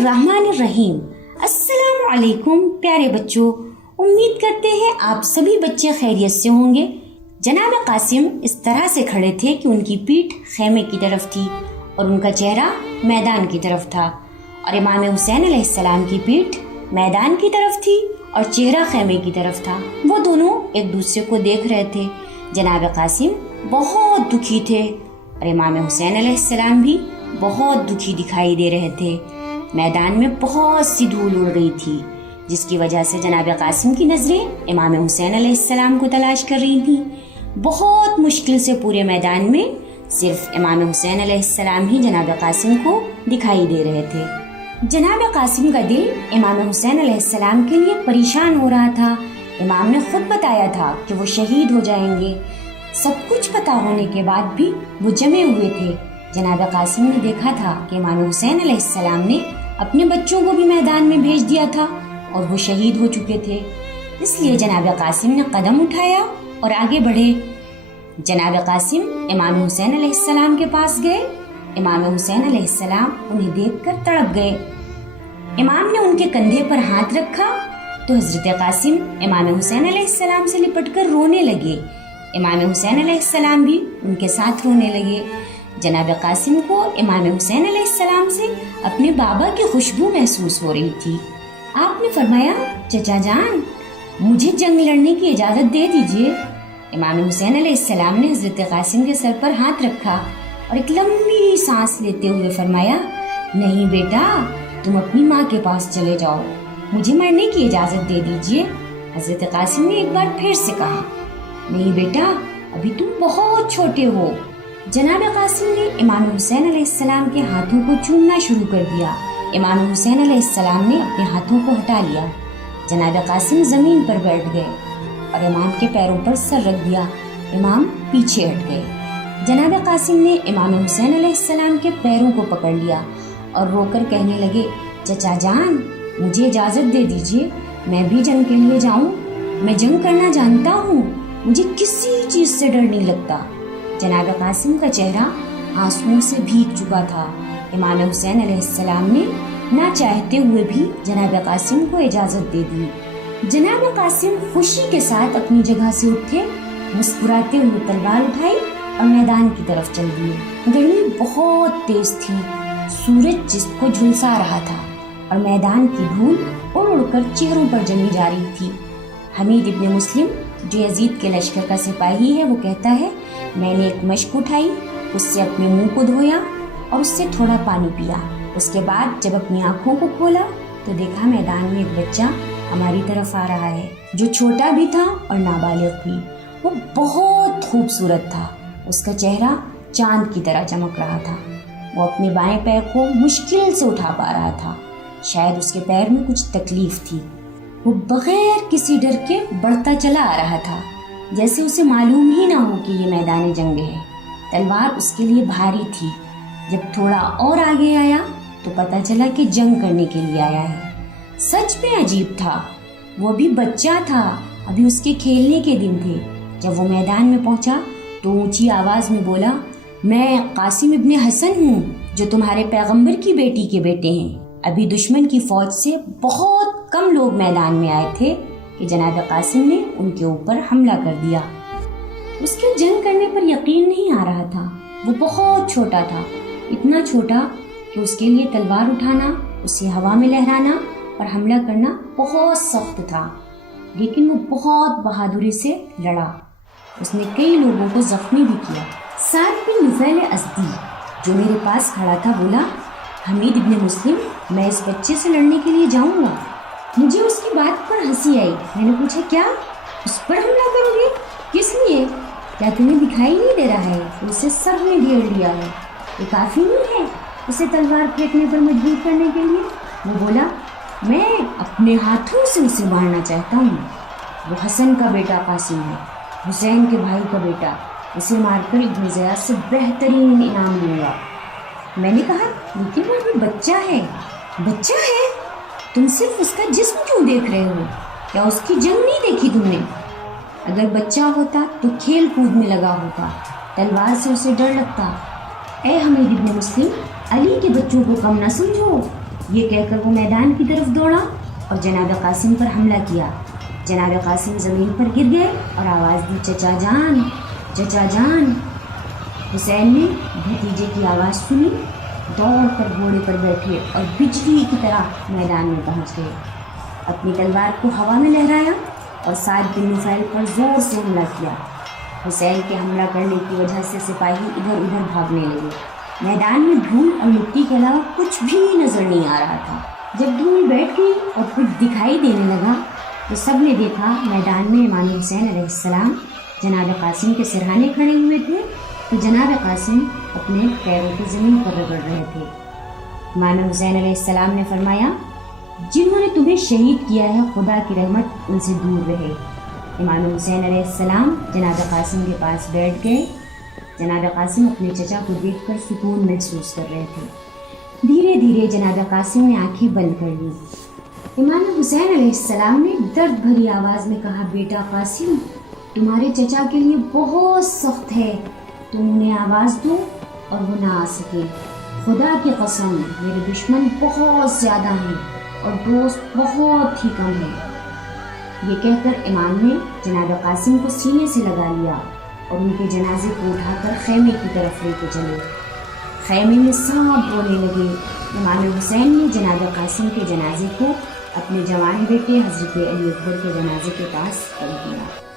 बिस्मिल्लाहिर्रहमानिर्रहीम। अस्सलाम वालेकुम प्यारे बच्चों, उम्मीद करते हैं आप सभी बच्चे खैरियत से होंगे। जनाब कासिम इस तरह से खड़े थे कि उनकी पीठ खेमे की तरफ थी और उनका चेहरा मैदान की तरफ था, और इमाम हुसैन अलैहिस्सलाम की पीठ मैदान की तरफ थी और चेहरा खेमे की तरफ था। वो दोनों एक दूसरे को देख रहे थे। जनाब कासिम बहुत दुखी थे और इमाम हुसैन अलैहिस्सलाम भी बहुत दुखी दिखाई दे रहे थे। मैदान में बहुत सी धूल उड़ रही थी, जिसकी वजह से जनाब कासिम की नजरें इमाम हुसैन अलैहिस्सलाम को तलाश कर रही थी। बहुत मुश्किल से पूरे मैदान में सिर्फ इमाम हुसैन अलैहिस्सलाम ही जनाब कासिम को दिखाई दे रहे थे। जनाब कासिम का दिल इमाम हुसैन अलैहिस्सलाम के लिए परेशान हो रहा था। इमाम ने खुद बताया था कि वो शहीद हो जाएंगे। सब कुछ पता होने के बाद भी वो जमे हुए थे। जनाब कासिम ने देखा था कि इमाम हुसैन अलैहिस्सलाम ने अपने बच्चों को भी मैदान में भेज दिया था और वो शहीद हो चुके थे। इसलिए जनाब कासिम ने कदम उठाया और आगे बढ़े। जनाब कासिम इमाम हुसैन अलैहिस्सलाम के पास गए। इमाम हुसैन अलैहिस्सलाम उन्हें देखकर तड़प गए। इमाम ने उनके कंधे पर हाथ रखा तो हजरत कासिम इमाम हुसैन अलैहिस्सलाम से लिपटकर रोने लगे। इमाम हुसैन अलैहिस्सलाम भी उनके साथ रोने लगे। जनाब कासिम को इमाम हुसैन अलैहिस्सलाम से अपने बाबा की खुशबू महसूस हो रही थी। आपने फरमाया, चचा जान, मुझे जंग लड़ने की इजाजत दे दीजिए। इमाम हुसैन अलैहिस्सलाम ने हजरत कासिम के सर पर हाथ रखा और एक लंबी सांस लेते हुए फरमाया, नहीं बेटा, तुम अपनी माँ के पास चले जाओ, मुझे मरने की इजाजत दे दीजिए। हजरत कासिम ने एक बार फिर से कहा, नहीं बेटा, अभी तुम बहुत छोटे हो। जनाब कासिम ने इमाम हुसैन अलैहिस्सलाम के हाथों को चूमना शुरू कर दिया। इमाम हुसैन अलैहिस्सलाम ने अपने हाथों को हटा लिया। जनाब कासिम जमीन पर बैठ गए और इमाम के पैरों पर सर रख दिया। इमाम पीछे हट गए। जनाब कासिम ने इमाम हुसैन अलैहिस्सलाम के पैरों को पकड़ लिया और रोकर कहने लगे, चचा जान, मुझे इजाजत दे दीजिए, मैं भी जंग के लिए जाऊं। मैं जंग करना जानता हूँ, मुझे किसी चीज से डर नहीं लगता। जनाब कासिम का चेहरा आंसुओं से भीग चुका था। इमाम हुसैन अलैहिस्सलाम ने ना चाहते हुए भी जनाब कासिम को इजाजत दे दी। जनाब कासिम खुशी के साथ अपनी जगह से उठे, मुस्कुराते हुए तलवार उठाई और मैदान की तरफ चल दिए। गर्मी बहुत तेज थी, सूरज जिसको झुलसा रहा था और मैदान की धूल उड़ उड़कर चेहरों पर जमी जा रही थी। हमीद इब्ने मुस्लिम, जो यजीद के लश्कर का सिपाही है, वो कहता है, मैंने एक मशक उठाई, उससे अपने मुंह को धोया और उससे थोड़ा पानी पिया। उसके बाद जब अपनी आंखों को खोला तो देखा मैदान में एक बच्चा हमारी तरफ आ रहा है, जो छोटा भी था और नाबालिग भी। वो बहुत खूबसूरत था। उसका चेहरा चांद की तरह चमक रहा था। वो अपने बाएं पैर को मुश्किल से उठा पा रहा था। शायद उसके पैर में कुछ तकलीफ थी। वो बगैर किसी डर के बढ़ता चला आ रहा था, जैसे उसे मालूम ही ना हो कि ये मैदान जंग है। तलवार उसके लिए भारी थी। जब थोड़ा और आगे आया तो पता चला कि जंग करने के लिए आया है। सच में अजीब था। वो भी बच्चा था, अभी उसके खेलने के दिन थे। जब वो मैदान में पहुंचा तो ऊंची आवाज में बोला, मैं कासिम इब्ने हसन हूँ, जो तुम्हारे पैगंबर की बेटी के बेटे हैं। अभी दुश्मन की फौज से बहुत कम लोग मैदान में आए थे कि जनाब कासिम ने उनके ऊपर हमला कर दिया। उसके जंग करने पर यकीन नहीं आ रहा था। वो बहुत छोटा था, इतना छोटा कि उसके लिए तलवार उठाना, उसे हवा में लहराना और हमला करना बहुत सख्त था। लेकिन वो बहुत बहादुरी से लड़ा। उसने कई लोगों को जख्मी भी किया। साद बिन नुफैल अज़दी, जो मेरे पास खड़ा था, बोला, हमीद इब्ने मुस्लिम, मैं इस बच्चे से लड़ने के लिए जाऊंगा। मुझे उसकी बात पर हंसी आई। मैंने पूछा, क्या उस पर हमला करोगे? किस लिए? क्या तुम्हें दिखाई नहीं दे रहा है उसे सब ने घेर लिया है? ये काफी नहीं है उसे तलवार फेंकने पर मजबूर करने के लिए? वो बोला, मैं अपने हाथों से उसे मारना चाहता हूँ। वो हसन का बेटा कासिम है, हुसैन के भाई का बेटा। उसे मारकर इब्न ज़ियाद से बेहतरीन इनाम लूँगा। मैंने कहा, लेकिन वो अभी बच्चा है। बच्चा है? तुम सिर्फ उसका जिस्म क्यों देख रहे हो? क्या उसकी जंग नहीं देखी तुमने? अगर बच्चा होता तो खेल कूद में लगा होता, तलवार से उसे डर लगता। ए हमीद इब्ने मुस्लिम, अली के बच्चों को कम न समझो, یہ کہہ کر وہ میدان کی طرف دوڑا اور جناب قاسم پر حملہ کیا۔ جناب قاسم زمین پر گر گئے اور آواز دی، چچا جان، چچا جان۔ حسین نے بھتیجے کی آواز سنی، دوڑ کر گھوڑے پر بیٹھے اور بجلی کی طرح میدان میں پہنچ گئے۔ اپنی تلوار کو ہوا میں لہرایا اور سعد بن نفیل پر زور سے حملہ کیا۔ حسین کے حملہ کرنے کی وجہ سے سپاہی ادھر ادھر بھاگنے لگے۔ میدان میں دھول اور مٹی کے علاوہ کچھ بھی نظر نہیں آ رہا تھا۔ جب دھول بیٹھ گئی اور کچھ دکھائی دینے لگا تو سب نے دیکھا میدان میں امام حسین علیہ السلام جناب قاسم کے سرہانے کھڑے ہوئے تھے، تو جناب قاسم اپنے پیروں کی زمین پر رگڑ رہے تھے۔ امام حسین علیہ السلام نے فرمایا، جنہوں نے تمہیں شہید کیا ہے خدا کی رحمت ان سے دور رہے۔ امام حسین علیہ السلام جناب قاسم کے پاس بیٹھ گئے۔ جناب قاسم اپنے چچا کو دیکھ کر سکون محسوس کر رہے تھے۔ دھیرے دھیرے جناب قاسم نے آنکھیں بند کر لیں۔ امام حسین علیہ السلام نے درد بھری آواز میں کہا، بیٹا قاسم، تمہارے چچا کے لیے بہت سخت ہے، تم انہیں آواز دو اور وہ نہ آ سکے۔ خدا کی قسم میرے دشمن بہت زیادہ ہیں اور دوست بہت ہی کم ہیں۔ یہ کہہ کر امام نے جناب قاسم کو سینے سے لگا لیا اور ان کے جنازے کو اٹھا کر خیمے کی طرف لے کے چلے۔ خیمے میں سب رونے لگے۔ امام حسین نے جناب قاسم کے جنازے کو اپنے جوان بیٹے حضرت علی اکبر کے جنازے کے پاس رکھ دیا۔